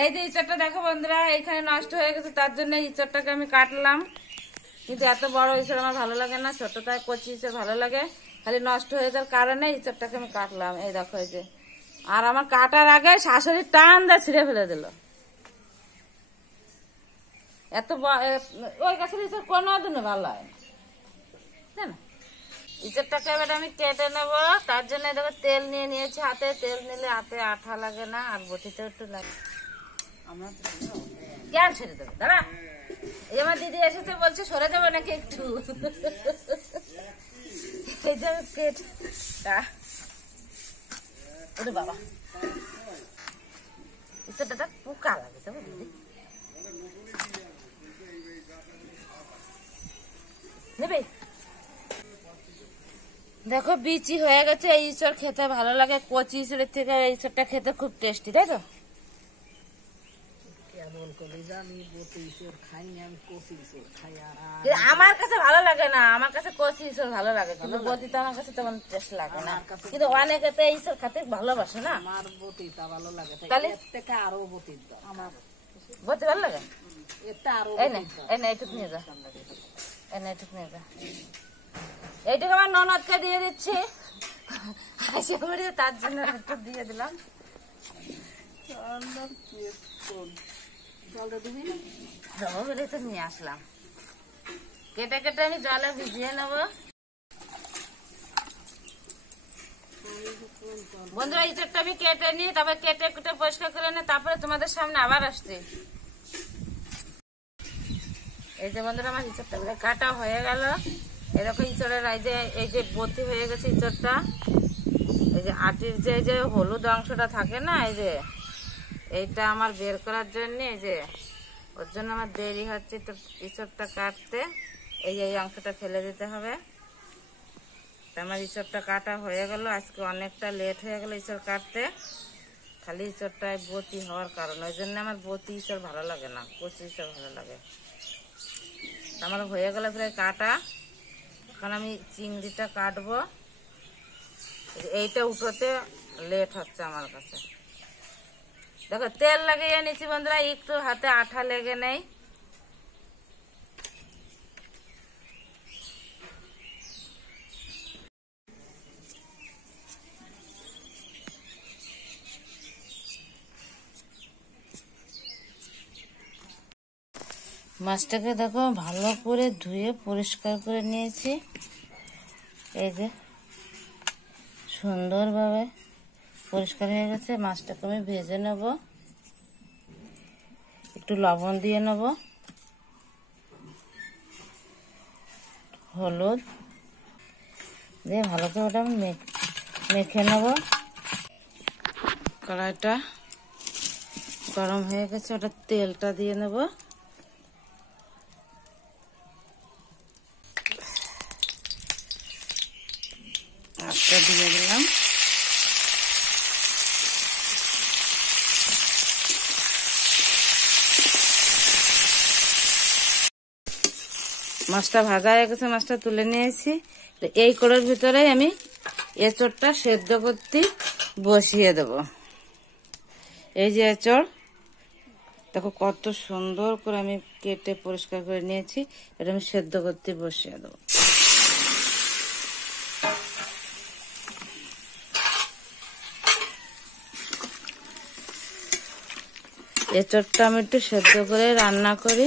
এই যে ইঁচড়টা দেখো বন্ধুরা, এইখানে নষ্ট হয়ে গেছে, তার জন্য ইঁচড়টাকে আমি কাটলাম। কিন্তু এত বড় ইঁচড় আমার ভালো লাগে না, ছোটটায় কচি ইঁচড় ভালো লাগে। খালি নষ্ট হয়ে যাওয়ার কারণে ইঁচড়টাকে আমি কাটলাম। এই দেখো এই যে, আর আমার কাটার আগে শাশুড়ি টান দিয়ে ছিঁড়ে ফেলে দিল। এত ওই গাছের ইঁচড় কোনো দিনও ভালো হয় না। ইঁচড়টাকে এবার আমি কেটে নেবো, তার জন্য দেখো তেল নিয়ে নিয়েছি হাতে। তেল নিলে হাতে আঠা লাগে না, আর বটিতেও একটু লাগে। কেন ছেড়ে দেবো দাঁড়া, এই আমার দিদি এসেছে বলছে সরে দেবো নাকি একটু। এই যে ওরে বাবা, ইঁচড়টা পোকা লাগেছে দিদি, নেবে। দেখো বিচি হয়ে গেছে। এই ইঁচড় খেতে ভালো লাগে, কচি ইঁচড়ের থেকে এই ইঁচড়টা খেতে খুব টেস্টি, তাই তো? আমার কাছে ভালো লাগে না, আমার কাছে কচি ইঁচড় ভালো লাগে, কিন্তু বটি তো আমার কাছে তেমন টেস্ট লাগে না। কিন্তু অনেকে তো ইঁচড় খেতে ভালোবাসে না। আমার বটিটা ভালো লাগে, তাহলে আরো বটি আমার বটি ভালো লাগে। এইটুক নিয়ে যা, এইটুক নিয়ে যা। এইটুকু আমার ননদকে দিয়ে দিচ্ছি, তার জন্য একটু দিয়ে দিলাম। তো নিয়ে আসলাম, কেটে কেটে আমি জলে ভিজিয়ে নেব। বন্ধুরা ইঁচড়টা আমি কেটে নিই, তারপরে কেটে কুটে পরিষ্কার করে নিই, তারপরে তোমাদের সামনে আবার আসছি। এই যে বন্ধুরা আমার ইঁচড়টা কাটা হয়ে গেল। এরকম ইঁচড়ের এই যে বতি হয়ে গেছে ইঁচড়টা। এই যে আটির যে হলুদ অংশটা থাকে না, এই যে এইটা আমার বের করার জন্য, এই যে ওর জন্য আমার দেরি হচ্ছে ইঁচড়টা কাটতে। এই অংশটা ফেলে দিতে হবে। আমার ইঁচড়টা কাটা হয়ে গেল। আজকে অনেকটা লেট হয়ে গেল ইঁচড় কাটতে, খালি ইঁচড়টায় বতি হওয়ার কারণে। ওই জন্য আমার বতি ইঁচড় ভালো লাগে না, কচি ইঁচড় ভালো লাগে। আমার হয়ে গেল প্রায় কাটা। এখন আমি চিংড়িটা কাটবো। এইটা উঠোতে লেট হচ্ছে আমার কাছে। দেখো তেল লাগিয়ে নিচ্ছি বন্ধুরা, একটু হাতে আঠা লেগে নেই। মাছটাকে দেখো ভালো করে ধুয়ে পরিষ্কার করে নিয়েছি। এই যে সুন্দরভাবে পরিষ্কার হয়ে গেছে। মাছটাকে আমি ভেজে নেব, একটু লবণ দিয়ে নেব, হলুদ দিয়ে ভালো করে ওটা আমি মেখে নেব। কড়াইটা গরম হয়ে গেছে, ওটা তেলটা দিয়ে নেব। মাছটা দিয়ে দিলাম। মাছটা ভাজা হয়ে গেছে, মাছটা তুলে নিয়েছি। এই কড়ার ভিতরে আমি এঁচড়টা সেদ্ধ করতে বসিয়ে দেব। এই যে এঁচড় দেখো কত সুন্দর করে আমি কেটে পরিষ্কার করে নিয়েছি, এটা আমি সেদ্ধ করতে বসিয়ে দেবো। এঁচড়টা আমি একটু সেদ্ধ করে রান্না করি।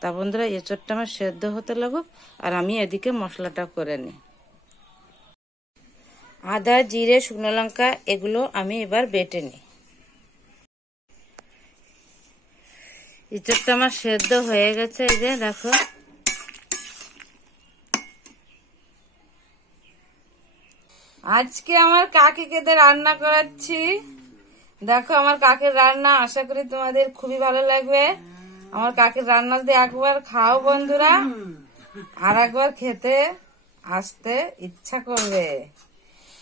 তা বন্ধুরা এঁচড়টা আমার সেদ্ধ হতে লাগুক, আর আমি এদিকে মশলাটা করে নিই। আদা, জিরে, শুকনো লঙ্কা এগুলো আমি এবার বেটে নিই। এঁচড়টা আমার সেদ্ধ হয়ে গেছে। এই যে দেখো, আজকে আমার কাকিকে রান্না করাচ্ছি। দেখো আমার কাকির রান্না, আশা করি তোমাদের খুবই ভালো লাগবে। আমার কাকির রান্না যদি একবার খাও বন্ধুরা, আর একবার খেতে আসতে ইচ্ছা করবে।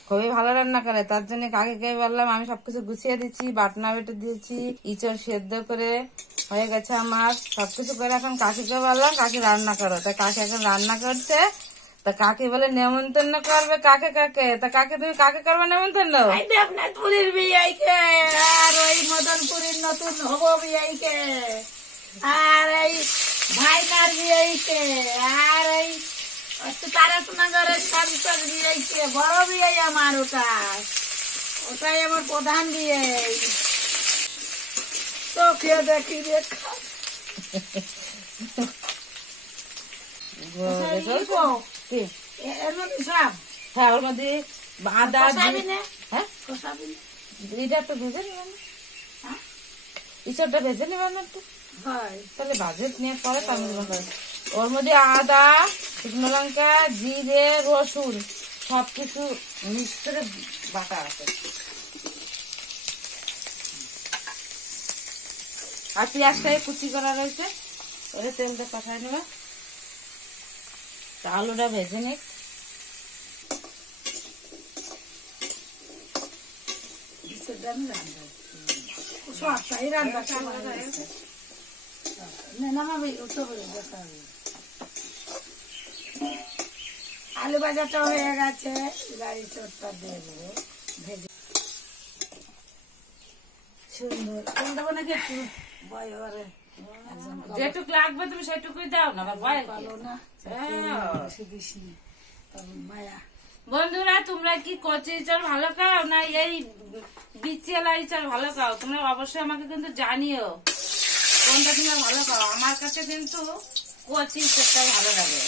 খুবই ভালো রান্না করে, তার জন্য কাকিকে বললাম আমি সবকিছু গুছিয়ে দিচ্ছি, বাটনা বেটে দিয়েছি, ইঁচড় সেদ্ধ করে হয়ে গেছে আমার সবকিছু করে। এখন কাকিকে বললাম কাকি রান্না করো, তাই কাকি এখন রান্না করছে। তা কাকে বলে নেমন্তন্ন করবে, কাকে কাকে? তা কাকে তুমি কাকে করবে নেমন্তন্ন? দেবনাথপুরীর বিয়াইকে, আর ওই মদনপুরীর নতুন হবো বিয়াইকে, আর এই ভাইনার বিয়াইকে, আর এই তারকনগরের সাবিত্রীর বিয়াইকে। বড় বিয়াই আমার ওটাই আমার প্রধান বিয়ে। তোকে দেখি দেখা এর মধ্যে সব। হ্যাঁ, ওর মধ্যে আদা, হ্যাঁ এটা তো ভেজে নিবেন না, ইঁচড়টা ভেজে নিবেন না একটু, তাহলে বাজেট নিয়ে পরে তামিল। ওর মধ্যে আদা, শুকনো লঙ্কা, জিরে, রসুন সবকিছু মিক্স করে বাটা আছে, আর পেঁয়াজটাকে কুচি করা রয়েছে। ওরে তেলটা পাঠায় নেবে, আলুটা ভেজে নিক। আলু ভাজাটা হয়ে গেছে, গাড়ি চোরটা দেবো ভেজে সুন্দর। কোন দেবো নাকি একটু ভয় করে, যেটুক লাগবে তুমি সেটুকুই দাও না, ভয় ভালো না দিস নি মায়া। বন্ধুরা, তোমরা কি কচি ইঁচড় ভালো খাও না এই বিচিয়ালা ইঁচড় ভালো খাও? তোমরা অবশ্যই আমাকে কিন্তু জানিও কোনটা তোমরা ভালো খাও। আমার কাছে কিন্তু কচি ইঁচড়টা ভালো লাগে।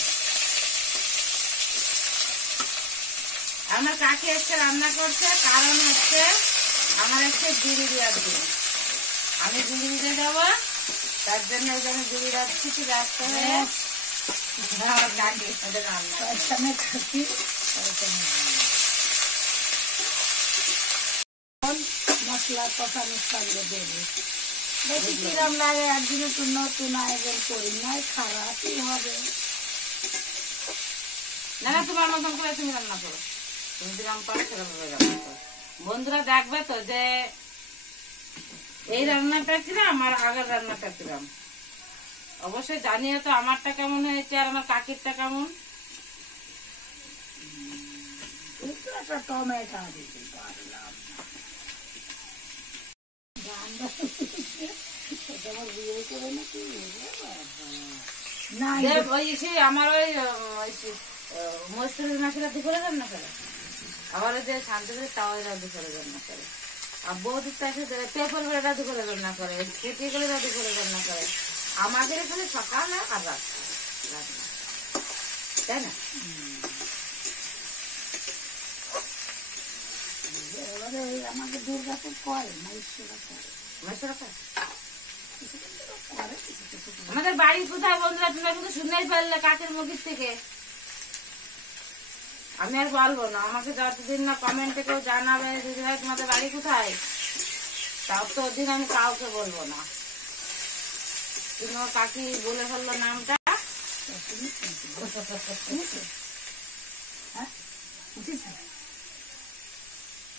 আমার কাকি আজকে রান্না করছে, কারণ হচ্ছে আমার আজকে বিড়ি দেওয়ার দিন, আমি বিড়ি দিতে যাবো, তার জন্য আমি বিড়ি রাখছি। রাখতে হয়ে আমার কাকি রান্না খাচ্ছি। মশলা কষানোর সঙ্গে দেবে, বেশি কিরম লাগে। একদিনে তো নতুন আয়োজন করি নাই, খারাপই হবে না। না, তোমার মতন করে তুমি রান্না করো, তুমি যেরকম পারো সেরকম রান্না করো। বন্ধুরা দেখবে তো যে এই রান্নাটা কিরাম আর আগের রান্নাটা কিরাম, অবশ্যই জানিয়ে তো আমারটা কেমন হয়েছে আর আমার কাকিরটা কেমন। টমেটো দিতে পারলাম না। আমার ওই মসুরের মাছেরা দুপুরে রান্না করে, আবার ওই যে শান্তিপুরের তাওয়াই দুপুরে রান্না করে, আর বৌদির পাশে পেপার বেড়া দুপুরে রান্না করে, কেটে করে দুপুরে রান্না করে। আমাদের এখানে সকাল আর রাত রান্না, তাই না? আমাকে দুর্গাপুর করে না, ঈশ্বরা করে। আমাদের বাড়ি কোথায় বন্ধুরা তোমরা কিন্তু শুনেই ফেললে কাকের মুখের থেকে। আমি আর বলবো না, আমাকে যতদিন না কমেন্টে কেউ জানাবে দিদি ভাই তোমাদের বাড়ি কোথায়, তাও তো ওদিন আমি কাউকে বলবো না। কিন্তু কাকি বলে ফেললো নামটা।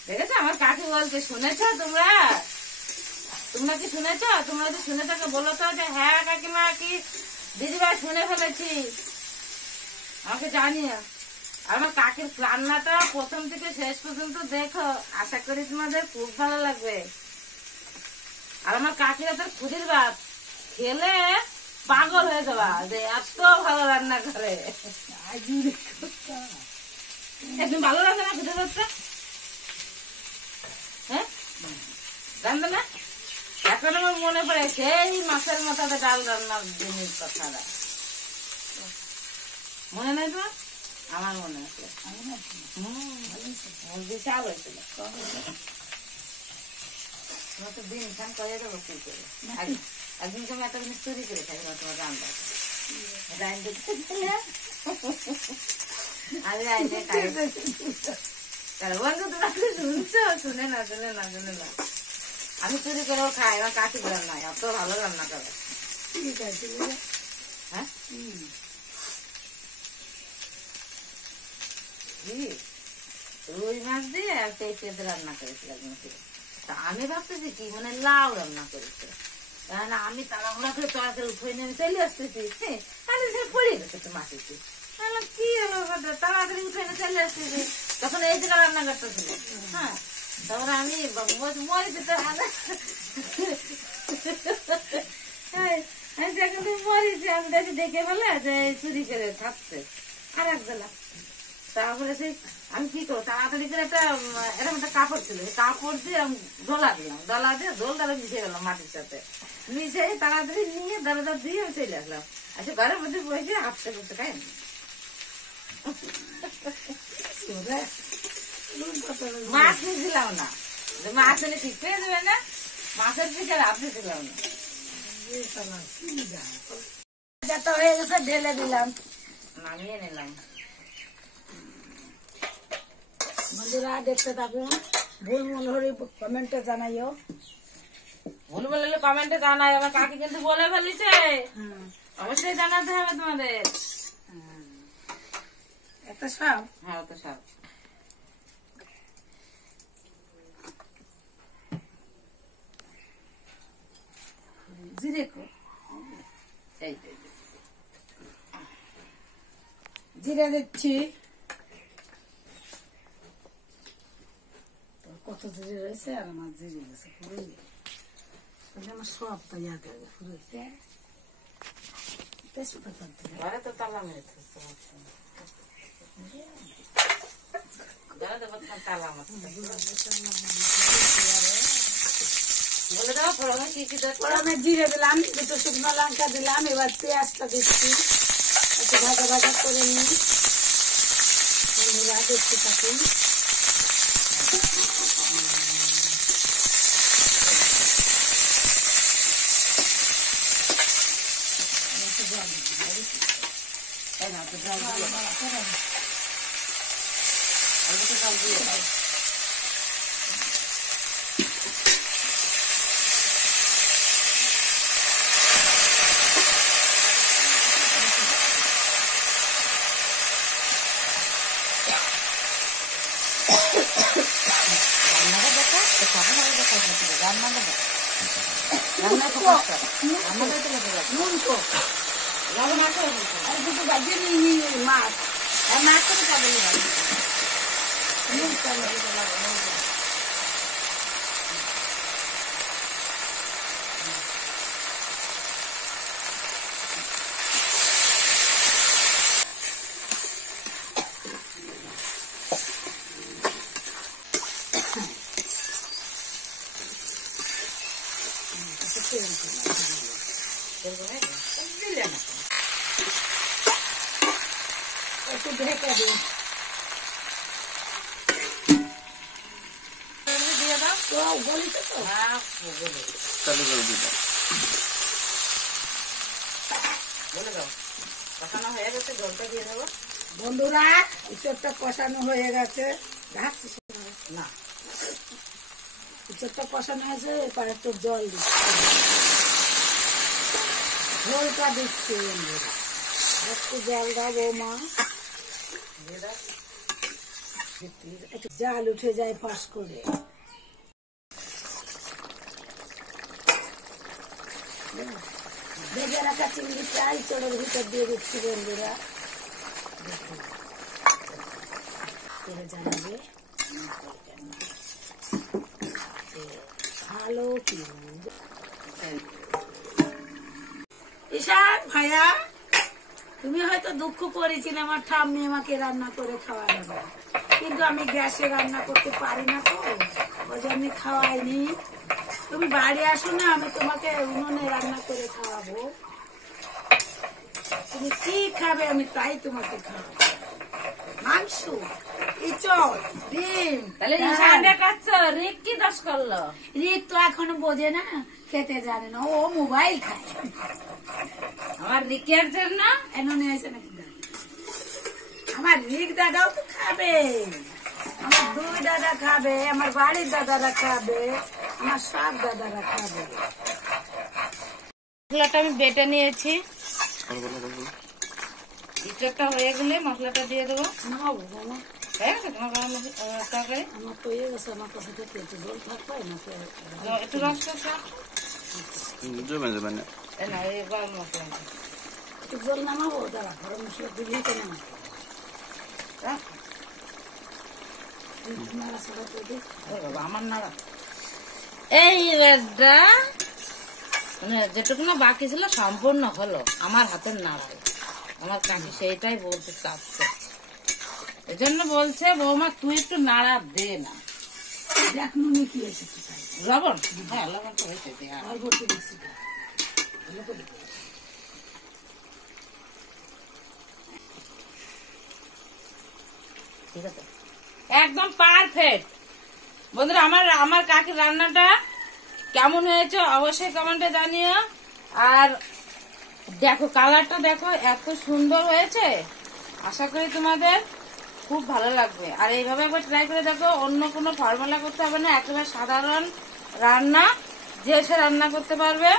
দেখেছো আমার কাকি বলছে, শুনেছ তোমরা? তোমরা কি শুনেছ? তোমরা যদি শুনে থাকো বলো তো যে হ্যাঁ কাকিমা কি দিদিভাই শুনে ফেলেছি, আমাকে জানিও। আমার কাকির রান্নাটা প্রথম থেকে শেষ পর্যন্ত দেখো, আশা করি তোমাদের খুব ভালো লাগবে। আর আমার কাকিরা তো খুদির ভাত খেলে পাগল হয়ে যাবা, যে এত ভালো রান্না করে। তুমি ভালো রান্না না খুদির ভাতটা? হ্যাঁ জানবে না? এখন আমার মনে পড়ে সেই মাছের মাথাতে ডাল রান্নার জিনিস কথাটা, মনে নেই তোমার? আমার মনে আছে, বিশাল হয়েছিল। তোমার তো দিন খান করে দেবো কি করে। একদিন তুমি একটা জিনিস চুরি করে খাই, তোমার রান্না বন্ধু তোমরা শুনছো? শুনে না শুনে না শুনে না, আমি চুরি করেও খাই, আমার কাকি রান্না এত ভালো রান্না করে। হ্যাঁ রুই মাছ দিয়ে আর পেঁপে রান্না করেছিলাম। তা আমি ভাবতেছি কি মানে লাউ রান্না করেছে, কারণ আমি তাড়াহুড়া করে তরকারি উঠে নিয়ে চলে আসতেছি, তাহলে পড়ে গেছে তো মাটিতে। কি হলো তাড়াতাড়ি উঠে এনে চলে আসতেছি, তখন এই জায়গা রান্নাঘরটা ছিল। হ্যাঁ, তারপরে আমি মরিতে তো আমি কিন্তু মরিছি, আমি দেখি দেখে বলে যে চুরি করে থাকছে আর এক বেলা। তারপরে সেই আমি কি করবো, তাড়াতাড়ি করে এরকম একটা কাপড় ছিল, কাপড় দিয়ে আমি দোলা দিলাম, দোলা দিয়ে দোলটা মিশে গেলাম মাটির সাথে, মিশে তাড়াতাড়ি নিয়ে দরজা দিয়ে আমি চলে আসলাম। আচ্ছা ঘরের মধ্যে বসে হাঁটতে করতে খাই না, মাছ দিলাম না, যে মাছ এনে ঠিক পেয়ে যাবে না, মাছের পিঠে আপনি দিলাম না। যেটা হয়ে গেছে ঢেলে দিলাম, নামিয়ে নিলাম। বন্ধুরা দেখতে থাকুন, ভুল মূল হলে কমেন্টে জানাইও। ভুল বললে কমেন্টে জানাই, আমার কাকি কিন্তু বলে ফেলিছে, অবশ্যই জানাতে হবে তোমাদের। একটা সব হ্যাঁ তো সব জিরে এই জিরে দিচ্ছি, কত জিরে রয়েছে আর আমার জিরে গেছে পুরো, আমার সবটা ইয়াদ হয়ে গেছে পুরোতে। তেজপাতা দিলে ঘরে তো তালা মেরেছে, তালা বলে দাও ফোড়নে কি কি দেবো। ফোড়নে জিরে দিলাম, দুটো শুকনো লঙ্কা দিলাম, এবার পেঁয়াজটা দিচ্ছি, একটু ভাজা ভাজা করে নিই। বন্ধুরা দেখতে থাকুন। নুন তো আর দুটো বাজিয়ে নিই মাছ, আর মাছ করে খাবে নুন একটু ঢেকে দিই। দিয়ে দাও, তো বলিছে তো বলে দাও কষানো হয়ে গেছে, জলটা দিয়ে দেবো। বন্ধুরা ইঁচড়টা কষানো হয়ে গেছে, না ইঁচড়টা কষানো হয়েছে, এরপর একটু জল দিচ্ছি, ঝোলটা দিচ্ছি। বন্ধুরা একটু জল দাও বৌমা, দিয়ে দাও। একটু জাল উঠে যায় ফাঁস করে। ভেজে রাখা চিংড়িটা ইঁচড়ের ভিতর দিয়ে দিচ্ছি। বন্ধুরা করে জানাবে ভালো কি ঈশান ভাইয়া, তুমি হয়তো দুঃখ করেছিলে আমার ঠাম্মি আমাকে রান্না করে খাওয়ানো না, কিন্তু আমি গ্যাসে রান্না করতে পারি না, তো ওই জন্য খাওয়াইনি। তুমি বাড়ি আসো না, আমি তোমাকে উনুনে রান্না করে খাওয়াবো, তুমি কি খাবে আমি তাই তোমাকে খাওয়াবো। মাংস, ইঁচড়, ডিম। তাহলে ঈশানটা খাচ্ছ, রিক কি দোষ করলো? রিক তো এখনো বোঝে না, খেতে জানে না, ও মোবাইল খায়। আমার রিকের জন্য এনে নিয়েছে নাকি? আমার রিক দাদাও তো খাবে, আমার দুই দাদা খাবে, আমার বাড়ির দাদারা খাবে, আমার সব দাদারা খাবে। মশলাটা আমি বেটে নিয়েছি, ইঁচড়টা হয়ে গেলে মশলাটা দিয়ে দেবো। হয়ে গেছে তোমার তরকারি? আমার তো ইয়ে গেছে, আমার কাছে থেকে একটু জল থাকবে নাকি একটু রস করতে জমে যাবে না। না, এই গরম মশলা একটু জল নামাবো, দাঁড়া গরম মশলা দিলেই তো নামাবো। নাড়াচাড়া করে দিই। আমার নাড়া এই এবারটা মানে যেটুকু না বাকি ছিল সম্পূর্ণ হলো আমার হাতের নাড়াই। আমার কাকি সেইটাই বলতে চাচ্ছে, এজন্য বলছে বৌমা তুই একটু নাড়া দে না। দেখ নুনি কি হয়েছে একটু তাই। লবণ, হ্যাঁ লবণ তো হয়েছে দে আর। অল্প একটু দিচ্ছি তো। ভালো করে দিই। ঠিক আছে, একদম পারফেক্ট। বন্ধুরা আমার আমার কাকির রান্নাটা কেমন হয়েছে অবশ্যই কমেন্টে জানিও। আর দেখো কালারটা দেখো এত সুন্দর হয়েছে, আশা করি তোমাদের খুব ভালো লাগবে। আর এইভাবে একবার ট্রাই করে দেখো, অন্য কোনো ফর্মুলা করতে হবে না, একেবারে সাধারণ রান্না, যে সে রান্না করতে পারবে।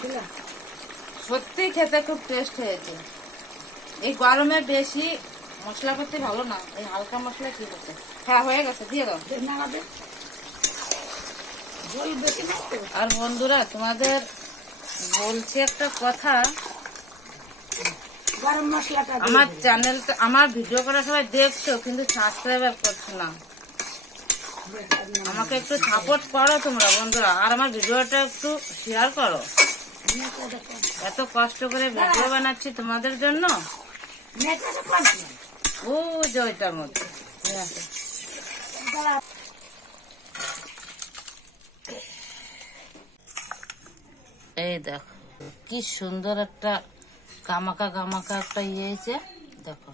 দিলাম। সত্যি খেতে খুব টেস্ট হয়েছে। এই গরমে বেশি মশলা করতে ভালো না, এই হালকা মশলা ঠিক আছে। হ্যাঁ হয়ে গেছে, দিয়ে দাও। দে নাড়াবে। জল বেশি না তো। আর বন্ধুরা তোমাদের বলছি একটা কথা, গরম মশলাটা দিয়ে আমার দিলাম। চ্যানেলটা আমার ভিডিও করা সবাই দেখছো কিন্তু সাবস্ক্রাইব করছো না। আমাকে একটু সাপোর্ট করো তোমরা বন্ধুরা, আর আমার ভিডিওটা একটু শেয়ার করো। মেটাটা কম। এত কষ্ট করে ভিডিও বানাচ্ছি তোমাদের জন্য। মেটাটা কম দিলাম। ও যে ওইটার মধ্যে ঠিক আছে। দাঁড়া। এই দেখো কি সুন্দর একটা গামাকা গামাকা একটা ইয়ে হয়েছে দেখো।